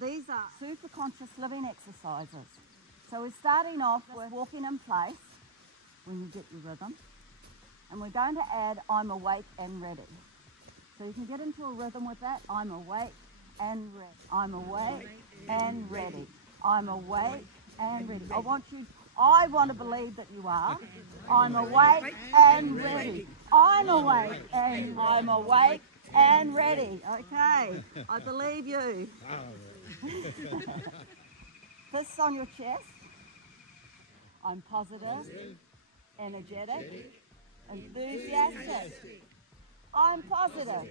These are super conscious living exercises. So we're starting off with walking in place when you get your rhythm. And we're going to add I'm awake and ready. So you can get into a rhythm with that. I'm awake and ready. I'm awake and ready. I'm awake and ready. I want to believe that you are. I'm awake and ready. I'm awake and ready. Okay, I believe you. Fists on your chest. I'm positive, energetic, enthusiastic. I'm positive,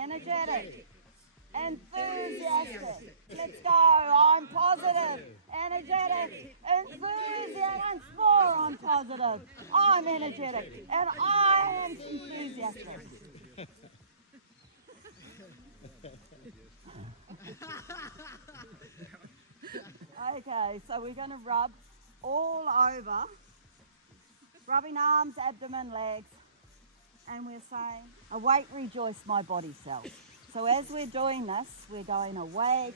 energetic, enthusiastic. Let's go. I'm positive, energetic, enthusiastic. Once more, I'm positive. I'm energetic, and I am enthusiastic. Okay, so we're going to rub all over, rubbing arms, abdomen, legs, and we're saying, awake, rejoice, my body cells. So as we're doing this, we're going awake,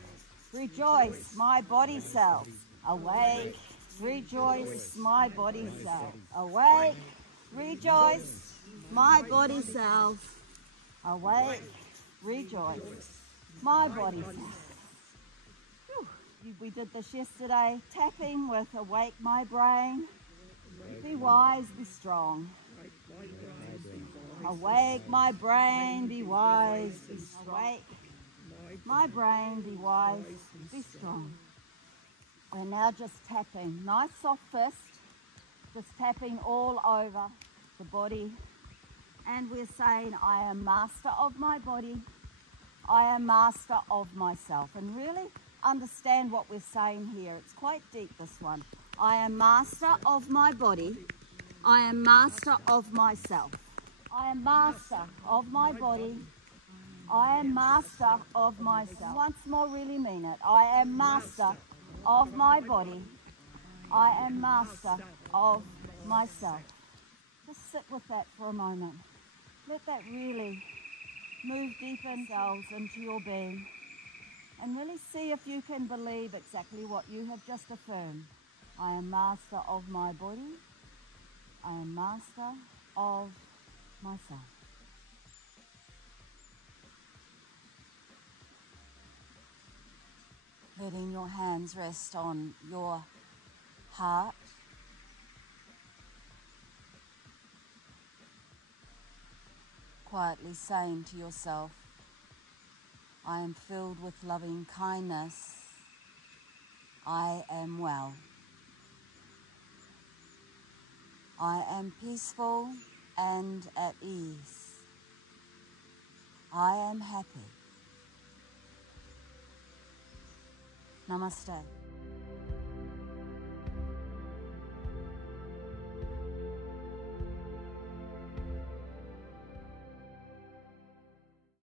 rejoice, my body cells. Awake, rejoice, my body cells. Awake, rejoice, my body cells. Awake, rejoice, my body cells. We did this yesterday, tapping with awake my brain. Be wise, be strong. Awake my brain, be wise, be strong. Awake my brain, be wise, be strong. We're now just tapping, nice soft fist, just tapping all over the body. And we're saying, I am master of my body. I am master of myself. And really understand what we're saying here. It's quite deep, this one. I am master of my body. I am master of myself. I am master of my body. I am master of myself. Once more, really mean it. I am master of my body. I am master of myself. Just sit with that for a moment. Let that really move deep into your being. And really see if you can believe exactly what you have just affirmed. I am master of my body. I am master of myself. Letting your hands rest on your heart. Quietly saying to yourself, I am filled with loving kindness. I am well. I am peaceful and at ease. I am happy. Namaste.